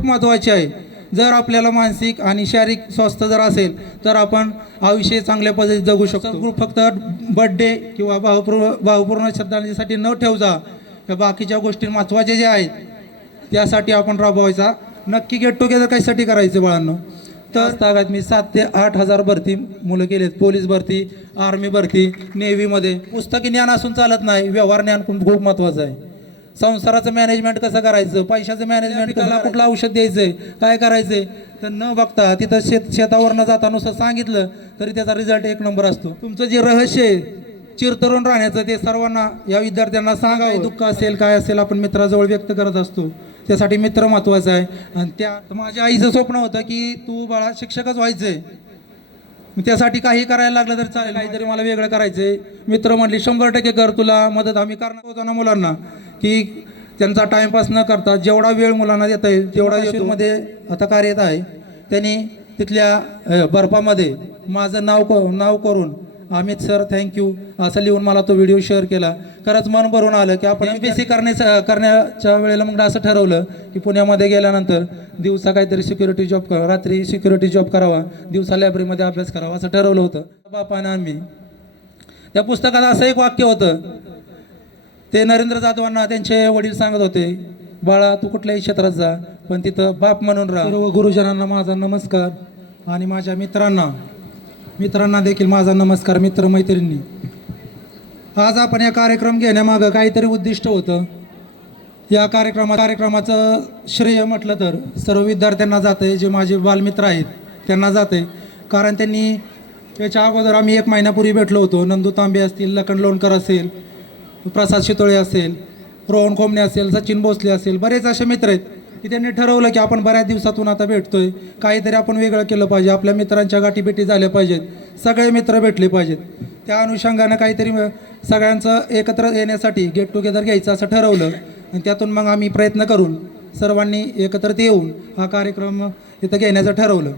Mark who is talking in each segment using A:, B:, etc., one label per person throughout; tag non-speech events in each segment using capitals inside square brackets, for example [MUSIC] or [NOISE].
A: खूप महत्त्वाची आहे. जर आपल्याला मानसिक आणि शारीरिक स्वास्थ्य जर असेल तर आपण आयुष्य चांगल्या पद्धतीत जगू शकतो. ग्रुप फक्त बड्डे किंवा भावपूर्ण भावपूर्ण श्रद्धांजलीसाठी न ठेवता या बाकीच्या गोष्टी महत्त्वाच्या ज्या आहेत त्यासाठी आपण राबवायचा. नक्की गेट टुगेदर कशासाठी करायचं बाळांनो? तर तागात मी सात ते आठ हजार भरती मुलं केलेत. पोलीस भरती आर्मी भरती नेव्हीमध्ये पुस्तकी ज्ञान असून चालत नाही. व्यवहार ज्ञान खूप महत्त्वाचं आहे. संसाराचं मॅनेजमेंट कसं करायचं? पैशाचं मॅनेजमेंट कसं? कुठलं औषध द्यायचंय काय करायचंय तर न बघता तिथं शेत शेतावर न जाता नुसतं सांगितलं तरी त्याचा रिझल्ट एक नंबर असतो. तुमचं जे रहस्य आहे चिरतरून राहण्याचं ते सर्वांना या विद्यार्थ्यांना सांगावं दुःख असेल काय असेल आपण मित्राजवळ व्यक्त करत असतो. त्यासाठी मित्र महत्त्वाचा आहे. आणि त्या माझ्या आईचं स्वप्न होतं की तू बाळा शिक्षकच व्हायचंय. मग त्यासाठी काही करायला लागलं तर चालेल. काहीतरी मला वेगळं करायचंय. मित्र म्हणले शंभर टक्के कर तुला मदत आम्ही करणार. होतो ना मुलांना की त्यांचा टाइमपास न करता जेवढा वेळ मुलांना देता येईल तेवढा मध्ये आता कार्यरत आहे. त्यांनी तिथल्या बर्फामध्ये माझं नाव क नाव करून अमित सर थँक्यू असं लिहून मला तो व्हिडिओ शेअर केला. खरंच मन भरून आलं की आपण एम पी सी करण्याचं करण्याच्या वेळेला मग असं ठरवलं की पुण्यामध्ये गेल्यानंतर दिवसा काहीतरी सिक्युरिटी जॉब करा रात्री सिक्युरिटी जॉब करावा दिवसा लायब्ररीमध्ये अभ्यास करावा असं ठरवलं होतं. बापानं आम्ही. त्या पुस्तकात असं एक वाक्य होतं. ते नरेंद्र जाधवांना त्यांचे वडील सांगत होते बाळा तू कुठल्याही क्षेत्रात जा पण तिथं बाप म्हणून राहा. सर्व गुरुजनांना माझा नमस्कार आणि माझ्या मित्रांना मित्रांना देखील माझा नमस्कार मित्र मैत्रिणी. आज आपण या कार्यक्रम घेण्यामागं काहीतरी उद्दिष्ट होतं. या कार्यक्रमा कार्यक्रमाचं श्रेय म्हटलं तर सर्व विद्यार्थ्यांना जाते जे माझे बालमित्र आहेत त्यांना जाते कारण त्यांनी याच्या अगोदर आम्ही एक महिन्यापूर्वी भेटलो होतो. नंदू तांबे असतील लखन लोणकर असेल प्रसाद शितोळे असेल रोहन कोमणे असेल सचिन भोसले असेल बरेच असे मित्र आहेत. की त्यांनी ठरवलं की आपण बऱ्याच दिवसातून आता भेटतोय. काहीतरी आपण वेगळं केलं पाहिजे. आपल्या मित्रांच्या गाठीभेटी झाल्या पाहिजेत. सगळे मित्र भेटले पाहिजेत. त्या अनुषंगानं काहीतरी सगळ्यांचं एकत्र येण्यासाठी गेट टुगेदर घ्यायचं असं ठरवलं. आणि त्यातून मग आम्ही प्रयत्न करून सर्वांनी एकत्रित येऊन हा कार्यक्रम इथं घेण्याचं ठरवलं.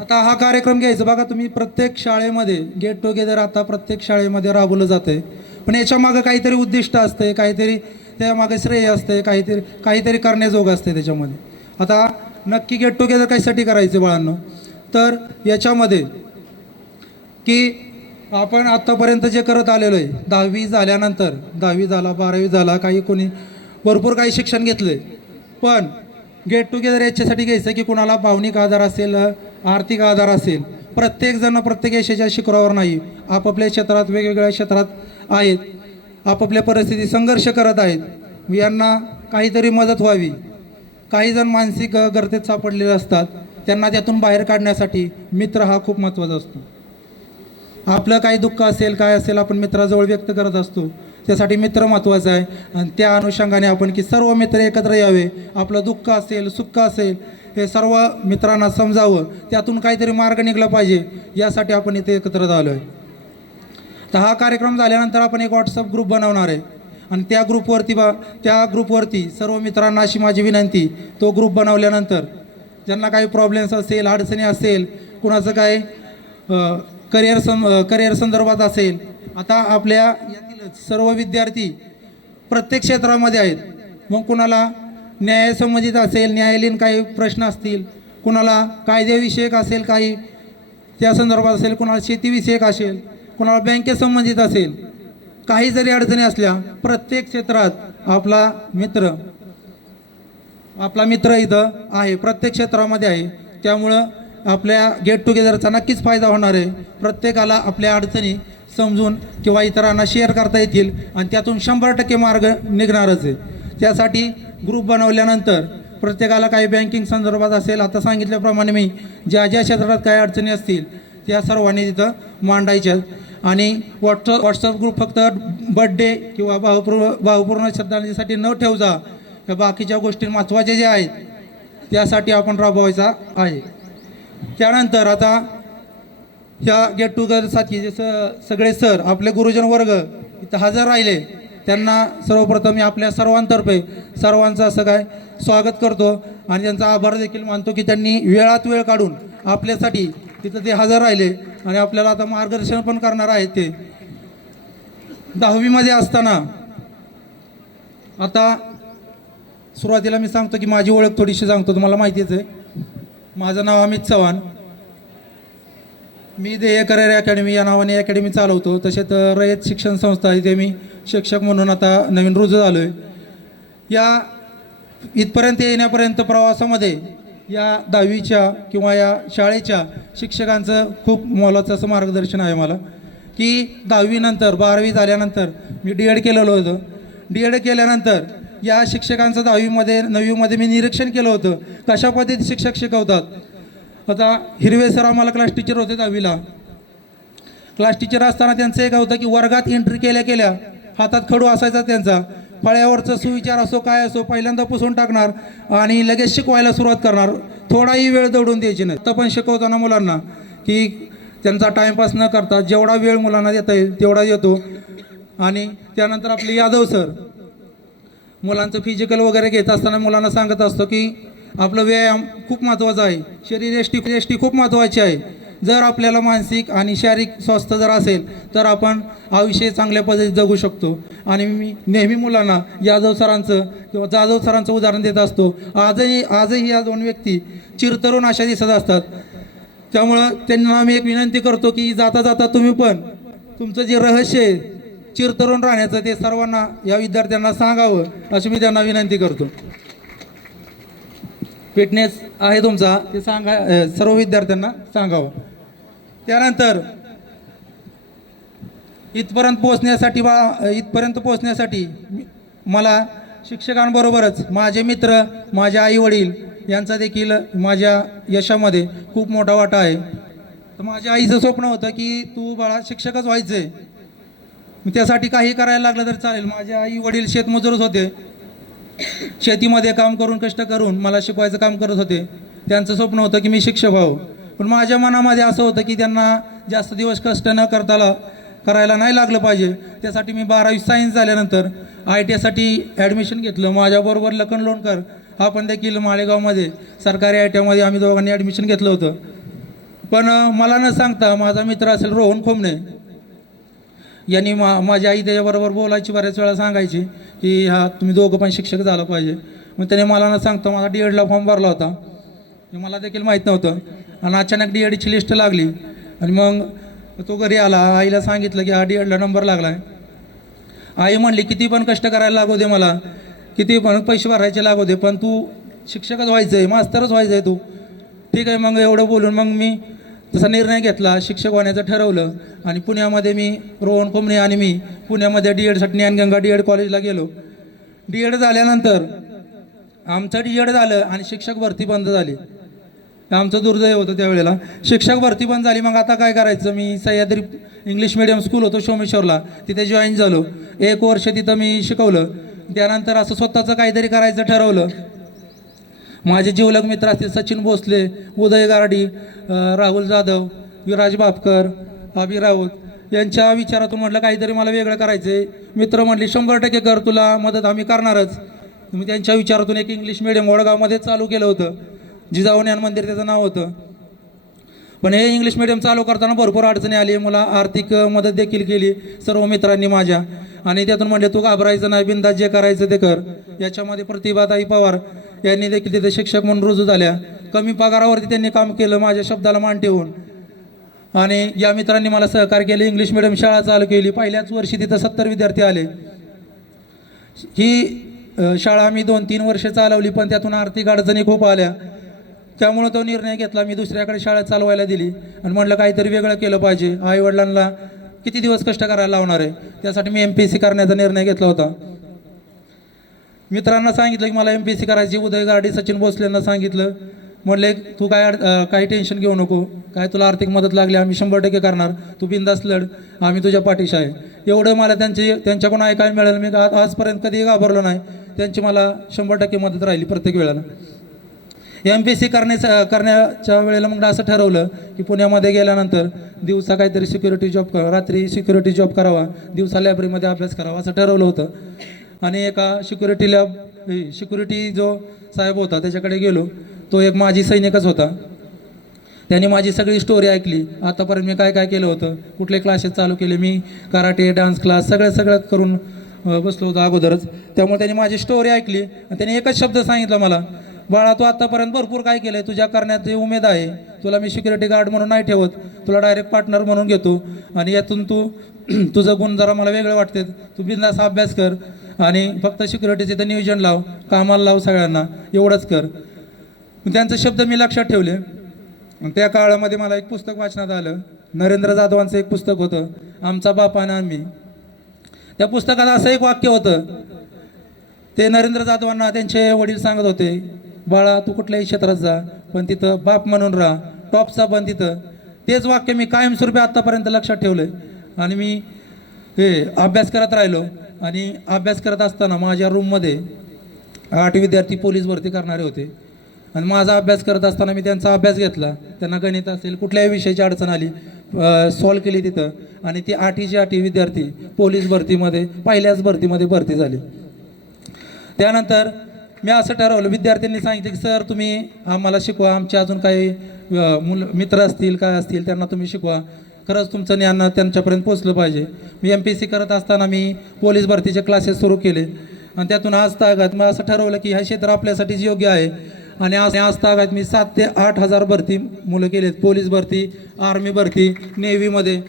A: आता हा कार्यक्रम घ्यायचा. बघा तुम्ही प्रत्येक शाळेमध्ये गेट टुगेदर आता प्रत्येक शाळेमध्ये राबवलं जातं पण याच्या मागं काहीतरी उद्दिष्ट असते काहीतरी त्यामागे श्रेय असते काहीतरी काहीतरी करण्याजोगं असते त्याच्यामध्ये. आता नक्की गेट टुगेदर कशासाठी करायचं बाळांनो? तर याच्यामध्ये की आपण आत्तापर्यंत जे करत आलेलो आहे दहावी झाल्यानंतर दहावी झाला बारावी झाला काही कोणी भरपूर काही शिक्षण घेतलं पण गेट टुगेदर याच्यासाठी घ्यायचं की कुणाला भावनिक आधार असेल आर्थिक आधार असेल प्रत्येकजण प्रत्येक यशाच्या शिखरावर नाही. आपापल्या क्षेत्रात वेगवेगळ्या क्षेत्रात आहेत. आपापल्या परिस्थिती संघर्ष करत आहेत. यांना काहीतरी मदत व्हावी. काही जण मानसिक गर्तेत सापडलेले असतात. त्यांना त्यातून बाहेर काढण्यासाठी मित्र हा खूप महत्त्वाचा असतो. आपलं काही दुःख असेल काय असेल आपण मित्राजवळ व्यक्त करत असतो. त्यासाठी मित्र महत्त्वाचा आहे. आणि त्या अनुषंगाने आपण की सर्व मित्र एकत्र यावे. आपलं दुःख असेल सुख असेल हे सर्व मित्रांना समजावं. त्यातून काहीतरी मार्ग निघला पाहिजे. यासाठी आपण इथे एकत्र झालो आहे तर हा कार्यक्रम झाल्यानंतर आपण एक व्हॉट्सअप ग्रुप बनवणार आहे. आणि त्या ग्रुपवरती बा त्या ग्रुपवरती सर्व मित्रांना अशी माझी विनंती तो ग्रुप बनवल्यानंतर ज्यांना काही प्रॉब्लेम्स असेल अडचणी असेल कुणाचं काय करिअर सं करिअर संदर्भात असेल आता आपल्या यातील सर्व विद्यार्थी प्रत्येक क्षेत्रामध्ये आहेत. मग कुणाला न्यायासंबंधित असेल न्यायालयीन काही प्रश्न असतील कुणाला कायदेविषयक असेल काही त्या संदर्भात असेल कुणाला शेतीविषयक असेल कुणाला बँकेसंबंधित असेल काही जरी अडचणी असल्या प्रत्येक क्षेत्रात आपला मित्र आपला मित्र इथं आहे प्रत्येक क्षेत्रामध्ये आहे. त्यामुळं आपल्या गेट टुगेदरचा नक्कीच फायदा होणार आहे. प्रत्येकाला आपल्या अडचणी समजून किंवा इतरांना शेअर करता येतील आणि त्यातून शंभर टक्के मार्ग निघणारच आहे. त्यासाठी ग्रुप बनवल्यानंतर प्रत्येकाला काही बँकिंग संदर्भात असेल आता सांगितल्याप्रमाणे मी ज्या ज्या क्षेत्रात काही अडचणी असतील त्या सर्वांनी तिथं मांडायच्या. आणि व्हॉट्सअप व्हॉट्सअप ग्रुप फक्त बड्डे किंवा भावपूर्ण भावपूर्ण श्रद्धांजलीसाठी न ठेवता या बाकीच्या गोष्टी महत्त्वाच्या ज्या आहेत त्यासाठी आपण राबवायचा आहे. त्यानंतर आता ह्या गेट टुगेदरसाठी जे स सगळे सर आपले गुरुजन वर्ग इथं हजर राहिले त्यांना सर्वप्रथम मी आपल्या सर्वांतर्फे सर्वांचं असं काय स्वागत करतो आणि त्यांचा आभार देखील मानतो की त्यांनी वेळात वेळ काढून आपल्यासाठी तिथं ते हजर राहिले आणि आपल्याला आता मार्गदर्शन पण करणार आहेत ते. दहावीमध्ये असताना आता सुरुवातीला मी सांगतो की माझी ओळख थोडीशी सांगतो तुम्हाला माहितीच आहे. माझं नाव अमित चव्हाण. मी ध्येय करिअर अकॅडमी या नावाने अकॅडमी चालवतो. तसेच तर रयत शिक्षण संस्था इथे मी शिक्षक म्हणून आता नवीन रुजू झालो आहे या इथपर्यंत येण्यापर्यंत प्रवासामध्ये या दहावीच्या किंवा या शाळेच्या शिक्षकांचं खूप मोलाचं असं मार्गदर्शन आहे मला. की दहावीनंतर बारावी झाल्यानंतर मी डी एड केलेलं होतं. डी एड केल्यानंतर या शिक्षकांचं दहावीमध्ये नववीमध्ये मी निरीक्षण केलं होतं. कशा पद्धतीत शिक्षक शिकवतात? आता हिरवे सर आम्हाला क्लास टीचर होते दहावीला. क्लास टीचर असताना त्यांचं एक होतं की वर्गात एंट्री केल्या केल्या हातात खडू असायचा त्यांचा. फळ्यावरचा सुविचार असो काय असो पहिल्यांदा पुसून टाकणार आणि लगेच शिकवायला सुरुवात करणार. थोडाही वेळ दौडून द्यायची नाही. तर पण शिकवताना मुलांना की त्यांचा टाईमपास न करता जेवढा वेळ मुलांना देता येईल तेवढा येतो आणि त्यानंतर आपले यादव सर मुलांचं फिजिकल वगैरे घेत असताना मुलांना सांगत असतो की आपलं व्यायाम खूप महत्त्वाचा आहे. शरीर यष्टी एष्टी खूप महत्त्वाची आहे. जर आपल्याला मानसिक आणि शारीरिक स्वास्थ्य जर असेल तर आपण आयुष्य चांगल्या पद्धतीत जगू शकतो. आणि मी नेहमी मुलांना यादव सरांचं किंवा जाधव सरांचं उदाहरण देत असतो. आजही आजही या दोन व्यक्ती चिरतरुण अशा दिसत असतात. त्यामुळं त्यांना मी एक विनंती करतो की जाता जाता तुम्ही पण तुमचं जे रहस्य आहे चिरतरुण राहण्याचं ते सर्वांना या विद्यार्थ्यांना सांगावं अशी मी त्यांना विनंती करतो. फिटनेस आहे तुमचा. ते सांगा सर्व विद्यार्थ्यांना सांगावं. त्यानंतर इथपर्यंत पोहोचण्यासाठी बा इथपर्यंत पोहोचण्यासाठी मला शिक्षकांबरोबरच माझे मित्र माझे आईवडील यांचा देखील माझ्या यशामध्ये खूप मोठा वाटा आहे. तर माझ्या आईचं स्वप्न होतं की तू बाळा शिक्षकच व्हायचं आहे त्यासाठी काही करायला लागलं तर चालेल. माझे आई वडील शेतमजूरच होते. शेतीमध्ये काम करून कष्ट करून मला शिकवायचं काम करत होते. त्यांचं स्वप्न होतं की मी शिक्षक व्हावं. पण माझ्या मनामध्ये असं होतं की त्यांना जास्त दिवस कष्ट न करताला करायला नाही लागलं पाहिजे. त्यासाठी मी बारावी सायन्स झाल्यानंतर आय टी आयसाठी ॲडमिशन घेतलं. माझ्याबरोबर लखन लोणकर हा पण देखील माळेगावमध्ये. सरकारी आय टी आयमध्ये आम्ही दोघांनी ॲडमिशन घेतलं होतं. पण मला न सांगता माझा मित्र असेल रोहन खोमणे. यांनी मा माझी आई त्याच्याबरोबर बोलायची बऱ्याच वेळा सांगायची की हा तुम्ही दोघं पण शिक्षक झालं पाहिजे. मग त्याने मला न सांगता माझा डी एडला फॉर्म भरला होता. हे मला देखील माहीत नव्हतं. आणि अचानक डी एडची लिस्ट लागली. आणि मग तो घरी आला. आईला सांगितलं की हा डी एडला नंबर लागला आहे आई म्हणली किती पण कष्ट करायला लागू दे मला. किती पण पैसे भरायचे लागू दे पण तू शिक्षकच व्हायचं आहे मास्तरच व्हायचं आहे तू. ठीक आहे मग एवढं बोलून मग मी तसा निर्णय घेतला शिक्षक होण्याचं ठरवलं आणि पुण्यामध्ये मी रोहन कोमणे आणि मी पुण्यामध्ये डी एडसाठी ज्ञानगंगा डी एड कॉलेजला गेलो. डी एड झाल्यानंतर आमचं डी एड झालं आणि शिक्षक भरती बंद झाली. आमचं दुर्दैव होतं त्यावेळेला. शिक्षक भरती बंद झाली मग आता काय करायचं? मी सह्याद्री इंग्लिश मिडियम स्कूल होतो सोमेश्वरला. तिथे जॉईन झालो. एक वर्ष तिथं मी शिकवलं. त्यानंतर असं स्वतःचं काहीतरी करायचं ठरवलं. माझे जीवलग मित्र असतील सचिन भोसले उदय गारडी राहुल जाधव विराज बापकर अभि राऊत यांच्या विचारातून म्हटलं काहीतरी मला वेगळं करायचं आहे मित्र म्हटले शंभर टक्के कर तुला मदत आम्ही करणारच. मी त्यांच्या विचारातून एक इंग्लिश मिडियम वडगावमध्ये चालू केलं होतं. जिजाऊ ज्ञान मंदिर त्याचं नाव होतं. पण हे इंग्लिश मिडियम चालू करताना भरपूर अडचणी आली. मला आर्थिक मदत देखील केली सर्व मित्रांनी माझ्या. आणि त्यातून म्हणले तू घाबरायचं नाही बिंदा जे करायचं ते कर. याच्यामध्ये प्रतिभाताई पवार यांनी देखील तिथे शिक्षक म्हणून रुजू झाल्या. कमी पगारावरती त्यांनी काम केलं माझ्या शब्दाला मान ठेवून. आणि या मित्रांनी मला सहकार्य केले. इंग्लिश मिडियम शाळा चालू केली. पहिल्याच वर्षी तिथं सत्तर विद्यार्थी आले. ही शाळा मी दोन तीन वर्ष चालवली पण त्यातून आर्थिक अडचणी खूप आल्या. त्यामुळं तो निर्णय घेतला. मी दुसऱ्याकडे शाळा चालवायला दिली. आणि म्हटलं काहीतरी वेगळं केलं पाहिजे. आईवडिलांना किती दिवस कष्ट करायला लावणार आहे? त्यासाठी मी एम पी एस सी करण्याचा निर्णय घेतला होता. मित्रांना सांगितलं की मला एम पी एस सी करायची उदय गाडी सचिन भोसलेंना सांगितलं. म्हणले तू काय अड- काही टेन्शन घेऊ नको. काय तुला आर्थिक मदत लागली? आम्ही शंभर टक्के करणार. तू बिंदास लढ. आम्ही तुझ्या पाठीशी आहे. एवढं मला त्यांची त्यांच्याकडून ऐकायला मिळालं. मी आज आजपर्यंत कधीही घाबरलो नाही. त्यांची मला शंभर टक्के मदत राहिली प्रत्येक वेळेला. एम पी एस सी करण्याचा करण्याच्या वेळेला मग असं ठरवलं की पुण्यामध्ये गेल्यानंतर दिवसा काहीतरी सिक्युरिटी जॉब करा रात्री सिक्युरिटी जॉब करावा. दिवसा लायब्ररीमध्ये अभ्यास करावा असं ठरवलं होतं. आणि एका सिक्युरिटी लॅब सिक्युरिटी जो साहेब होता त्याच्याकडे गेलो. तो एक माझी सैनिकच होता. त्याने माझी सगळी स्टोरी ऐकली. आतापर्यंत मी काय काय केलं होतं? कुठले क्लासेस चालू केले? मी कराटे डान्स क्लास सगळं सगळं करून बसलो होतो अगोदरच. त्यामुळे त्याने माझी स्टोरी ऐकली. आणि त्याने एकच शब्द सांगितला मला बाळा तू आत्तापर्यंत भरपूर काय केलं आहे तुझ्या करण्यात उमेद आहे. तुला मी सिक्युरिटी गार्ड म्हणून नाही ठेवत. तुला डायरेक्ट पार्टनर म्हणून घेतो. आणि यातून तू [CLEARS THROAT] तुझं गुण जरा मला वेगळं वाटते तू बिंदास अभ्यास कर. आणि फक्त सिक्युरिटीचे तर नियोजन लाव कामाला लाव सगळ्यांना एवढंच कर. त्यांचे शब्द मी लक्षात ठेवले. त्या काळामध्ये मला एक पुस्तक वाचण्यात आलं. नरेंद्र जाधवांचं एक पुस्तक होतं आमचा बाप आणि आम्ही. त्या पुस्तकात असं एक वाक्य होतं. ते नरेंद्र जाधवांना त्यांचे वडील सांगत होते बाळा तू कुठल्याही क्षेत्रात जा पण तिथं बाप म्हणून राहा. टॉपचा पण तिथं. तेच वाक्य मी कायमस्वरूपी आत्तापर्यंत लक्षात ठेवलं आणि मी हे अभ्यास करत राहिलो. आणि अभ्यास करत असताना माझ्या रूममध्ये आठ विद्यार्थी पोलीस भरती करणारे होते. आणि माझा अभ्यास करत असताना मी त्यांचा अभ्यास घेतला. त्यांना गणित असेल कुठल्याही विषयाची अडचण आली सॉल्व केली तिथं. आणि ती आठीची आठी विद्यार्थी पोलीस भरतीमध्ये पहिल्याच भरतीमध्ये भरती झाली. त्यानंतर मी असं ठरवलं विद्यार्थ्यांनी सांगितलं की सर तुम्ही आम्हाला शिकवा. आमचे अजून काही मुलं मित्र असतील काय असतील त्यांना तुम्ही शिकवा. खरंच तुमचं ज्ञान त्यांच्यापर्यंत पोचलं पाहिजे. मी एम पी सी करत असताना मी पोलीस भरतीचे क्लासेस सुरू केले. आणि त्यातून आज तागात मी असं ठरवलं की हे क्षेत्र आपल्यासाठीच योग्य आहे. आणि आज आज तागात मी सात ते आठ हजार भरती मुलं केलेत. पोलीस भरती आर्मी भरती नेव्हीमध्ये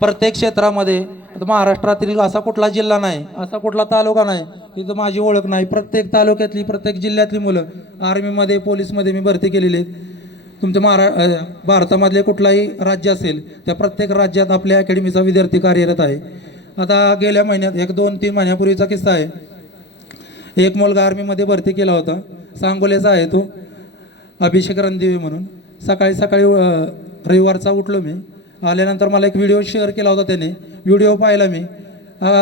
A: प्रत्येक क्षेत्रामध्ये महाराष्ट्रातील असा कुठला जिल्हा नाही असा कुठला तालुका नाही तिथं माझी ओळख नाही. प्रत्येक तालुक्यातली प्रत्येक जिल्ह्यातली मुलं आर्मीमध्ये पोलीसमध्ये मी भरती केलेली आहेत. तुमच्या महारा भारतामधले कुठलाही राज्य असेल त्या प्रत्येक राज्यात आपल्या अकॅडमीचा विद्यार्थी कार्यरत आहे. आता गेल्या महिन्यात एक दोन तीन महिन्यापूर्वीचा किस्सा आहे. एक मुलगा आर्मीमध्ये भरती केला होता. सांगोल्याचा आहे तो. अभिषेक रणदिवे म्हणून. सकाळी सकाळी रविवारचा उठलो मी. आल्यानंतर मला एक व्हिडिओ शेअर केला होता त्याने. व्हिडिओ पाहिला मी.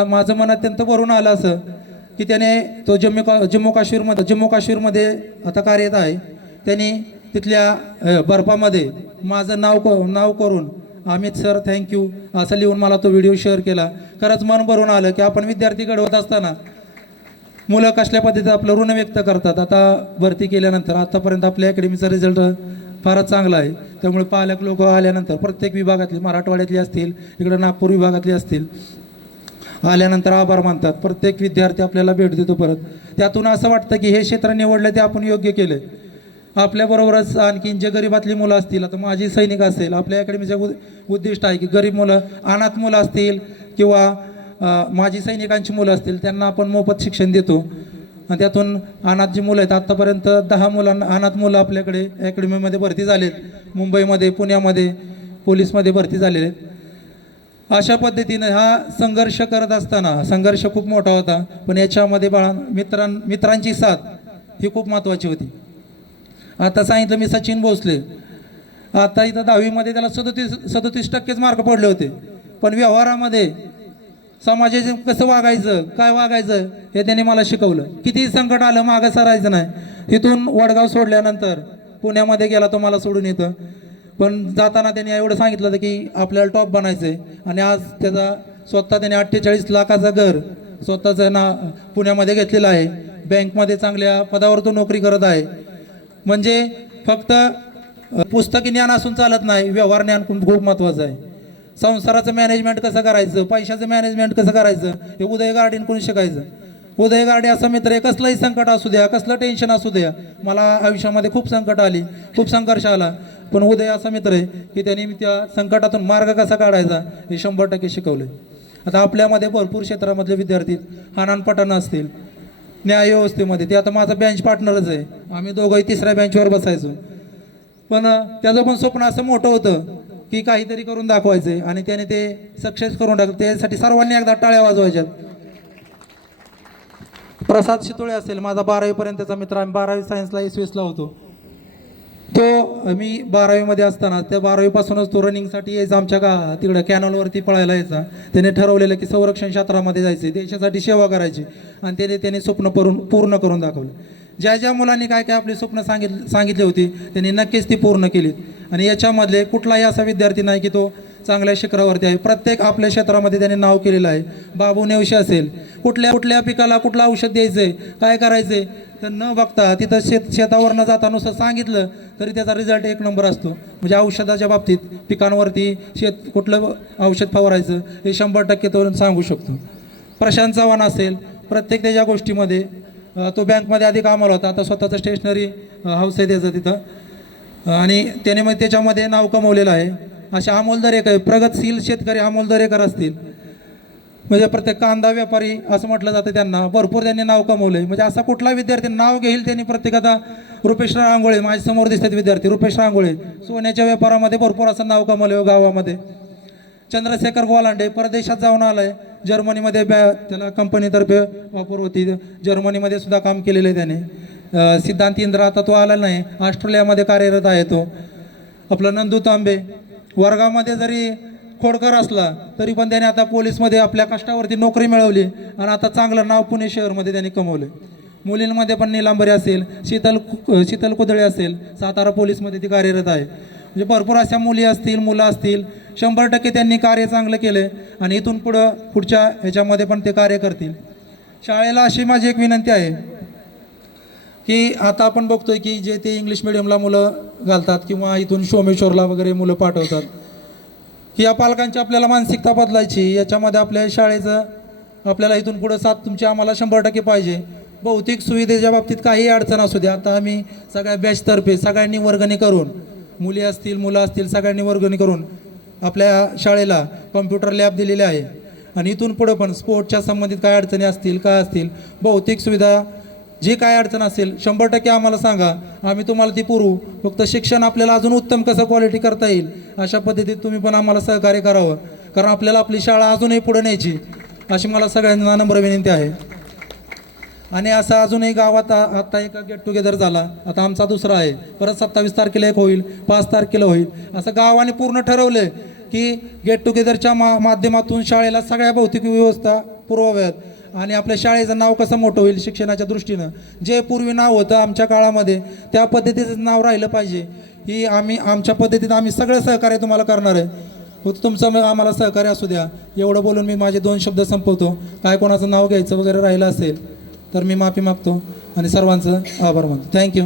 A: माझं मन अत्यंत भरून आलं असं की त्याने तो जम्मू का जम्मू काश्मीरमध्ये जम्मू काश्मीरमध्ये आता कार्यरत आहे. त्यांनी तिथल्या बर्फामध्ये माझं नाव क नाव करून अमित सर थँक्यू असं लिहून मला तो व्हिडिओ शेअर केला. खरंच मन भरून आलं की आपण विद्यार्थी घडवत असताना मुलं कसल्या पद्धतीचं आपलं ऋण व्यक्त करतात. आता भरती केल्यानंतर आतापर्यंत आपल्या अकॅडमीचा रिझल्ट फारच चांगला आहे. त्यामुळे पालक लोक आल्यानंतर प्रत्येक विभागातली मराठवाड्यातली असतील इकडं नागपूर विभागातली असतील आल्यानंतर आभार मानतात. प्रत्येक विद्यार्थी आपल्याला भेट देतो परत. त्यातून असं वाटतं की हे क्षेत्र निवडलं ते आपण योग्य केलं आपल्याबरोबरच आणखीन जे गरिबातली मुलं असतील आता माझी सैनिक असेल आपल्या अकॅडमीचं उद उद्दिष्ट आहे की गरीब मुलं अनाथ मुलं असतील किंवा माझी सैनिकांची मुलं असतील त्यांना आपण मोफत शिक्षण देतो. आणि त्यातून अनाथ जी मुलं आहेत आत्तापर्यंत दहा मुलांना अनाथ मुलं आपल्याकडे अकॅडमीमध्ये भरती झालेत. मुंबईमध्ये पुण्यामध्ये पोलीसमध्ये भरती झालेले आहेत. अशा पद्धतीनं हा संघर्ष करत असताना संघर्ष खूप मोठा होता. पण याच्यामध्ये बाळा मित्रां मित्रांची साथ ही खूप महत्त्वाची होती. आता सांगितलं मी सचिन भोसले. आता इथं दहावीमध्ये त्याला सदतीस सदतीस टक्केच मार्क पडले होते. पण व्यवहारामध्ये समाजाचे कसं वागायचं काय वागायचं हे त्याने मला शिकवलं. कितीही संकट आलं मागं सरायचं नाही. तिथून वडगाव सोडल्यानंतर पुण्यामध्ये गेला तो मला सोडून येतं पण जाताना त्यांनी एवढं सांगितलं होतं की आपल्याला टॉप बनायचं आहे आणि आज त्याचा स्वतः त्याने अठ्ठेचाळीस लाखाचं घर स्वतःचं ना पुण्यामध्ये घेतलेलं आहे. बँकमध्ये चांगल्या पदावर तो नोकरी करत आहे. म्हणजे फक्त पुस्तकी ज्ञान असून चालत नाही व्यवहार ज्ञान खूप खूप महत्त्वाचं आहे. संसाराचं मॅनेजमेंट कसं करायचं? पैशाचं मॅनेजमेंट कसं करायचं? हे उदय गार्डीन कोणी शिकायचं? उदय गार्डे असा मित्र आहे कसलंही संकट असू द्या कसलं टेन्शन असू द्या मला आयुष्यामध्ये खूप संकट आली खूप संघर्ष आला. पण उदय असा मित्र आहे की त्यांनी मी त्या संकटातून मार्ग कसा काढायचा हे शंभर टक्के शिकवले आता आपल्यामध्ये भरपूर क्षेत्रामधले विद्यार्थी हानान पठाण असतील न्याय व्यवस्थेमध्ये ते आता माझा बेंच पार्टनरच आहे. आम्ही दोघंही तिसऱ्या बेंचवर बसायचो. पण त्याचं पण स्वप्न असं मोठं होतं की काहीतरी करून दाखवायचंय आणि त्याने ते सक्सेस करून टाकलं. त्यासाठी सर्वांनी एकदा टाळ्या वाजवायच्यात. प्रसाद शितोळे असेल माझा बारावीपर्यंतचा मित्र. आम्ही बारावी सायन्सला एस ला होतो. तो मी बारावीमध्ये असताना त्या बारावीपासूनच तो रनिंगसाठी यायचा आमच्या का तिकडं कॅनॉलवरती पळायला यायचा. त्याने ठरवलेलं की संरक्षण क्षेत्रामध्ये जायचे देशासाठी सेवा करायची. आणि त्याने त्याने स्वप्न करून पूर्ण करून दाखवलं. ज्या ज्या मुलांनी काय काय आपली स्वप्न सांगितले सांगितली होती त्यांनी नक्कीच ती पूर्ण केली आणि याच्यामधले कुठलाही असा विद्यार्थी नाही की तो चांगल्या शिखरावरती आहे. प्रत्येक आपल्या क्षेत्रामध्ये त्याने नाव केलेलं आहे. बाबू नेवशी असेल. कुठल्या कुठल्या पिकाला कुठलं औषध द्यायचं आहे काय करायचं आहे तर न बघता तिथं शेत शेतावर न जाता नुसतं सांगितलं तरी त्याचा रिझल्ट एक नंबर असतो. म्हणजे औषधाच्या बाबतीत पिकांवरती शेत कुठलं औषध फवारायचं हे शंभर टक्के तो सांगू शकतो. प्रशांत चव्हाण असेल प्रत्येक त्याच्या गोष्टीमध्ये तो बँकमध्ये आधी कामाला होता. आता स्वतःचं स्टेशनरी हाऊस आहे त्याचं तिथं. आणि त्याने मग त्याच्यामध्ये नाव कमवलेलं आहे. असे अमोलदरेकर प्रगतशील शेतकरी अमोलदरेकर असतील. म्हणजे प्रत्येक कांदा व्यापारी असं म्हटलं जातं त्यांना. भरपूर त्यांनी नाव कमवलं. आहे म्हणजे असा कुठला विद्यार्थी नाव घेईल त्यांनी प्रत्येक आता रुपेश रांगोळे. माझ्यासमोर दिसतात विद्यार्थी रुपेश रांगोळे. सोन्याच्या व्यापारामध्ये भरपूर असं नाव कमवलं हो गावामध्ये. चंद्रशेखर गोलांडे परदेशात जाऊन आलाय. जर्मनीमध्ये बॅ त्याला कंपनीतर्फे वापर होती. जर्मनीमध्ये सुद्धा काम केलेलं आहे त्याने. सिद्धांत इंद्र आता तो आला नाही. ऑस्ट्रेलियामध्ये कार्यरत आहे तो. आपलं नंदू तांबे. वर्गामध्ये जरी खोडकर असला तरी पण त्याने आता पोलीसमध्ये आपल्या कष्टावरती नोकरी मिळवली आणि आता चांगलं नाव पुणे शहरमध्ये त्यांनी कमवलं मुलींमध्ये पण निलांबरी असेल शीतल कु- शीतल कुदळे असेल सातारा पोलीसमध्ये ती कार्यरत आहे. म्हणजे भरपूर अशा मुली असतील मुलं असतील शंभर टक्के त्यांनी कार्य चांगलं केलं आणि इथून पुढं पुढच्या ह्याच्यामध्ये पण ते कार्य करतील. शाळेला अशी माझी एक विनंती आहे की आता आपण बघतोय की जे ते इंग्लिश मिडियमला मुलं घालतात किंवा इथून सोमेश्वरला वगैरे मुलं पाठवतात या पालकांची आपल्याला मानसिकता बदलायची याच्यामध्ये आपल्या शाळेचं आपल्याला इथून पुढं साथ तुमची आम्हाला शंभर टक्के पाहिजे. भौतिक सुविधेच्या बाबतीत काही अडचण असू द्या. आता आम्ही सगळ्या बॅचतर्फे सगळ्यांनी वर्गणी करून मुली असतील मुलं असतील सगळ्यांनी वर्गणी करून आपल्या शाळेला कॉम्प्युटर लॅब दिलेले आहे. आणि इथून पुढं पण स्पोर्टच्या संबंधित काय अडचणी असतील काय असतील भौतिक सुविधा जी काय अडचण असेल शंभर टक्के आम्हाला सांगा. आम्ही तुम्हाला ती पुरवू. फक्त शिक्षण आपल्याला अजून उत्तम कसं क्वालिटी करता येईल अशा पद्धतीत तुम्ही पण आम्हाला सहकार्य करावं. कारण आपल्याला आपली शाळा अजूनही पुढे न्यायची. अशी मला सगळ्यांना नम्र विनंती आहे. आणि असं अजूनही गावात आता एका गेट टुगेदर झाला. आता आमचा दुसरा आहे. परत सत्तावीस तारखेला एक होईल पाच तारखेला होईल. असं गावाने पूर्ण ठरवलं की गेट टुगेदरच्या मा माध्यमातून शाळेला सगळ्या भौतिक व्यवस्था पुरवाव्यात. आणि आपल्या शाळेचं नाव कसं मोठं होईल शिक्षणाच्या दृष्टीनं? जे पूर्वी नाव होतं आमच्या काळामध्ये त्या पद्धतीचं नाव राहिलं पाहिजे. ही आम्ही आमच्या पद्धतीत आम्ही सगळं सहकार्य तुम्हाला करणार आहे. फक्त तुमचं मग आम्हाला सहकार्य असू द्या. एवढं बोलून मी माझे दोन शब्द संपवतो. काय कोणाचं नाव घ्यायचं वगैरे राहिलं असेल तर मी माफी मागतो. आणि सर्वांचं आभार मानतो. थँक्यू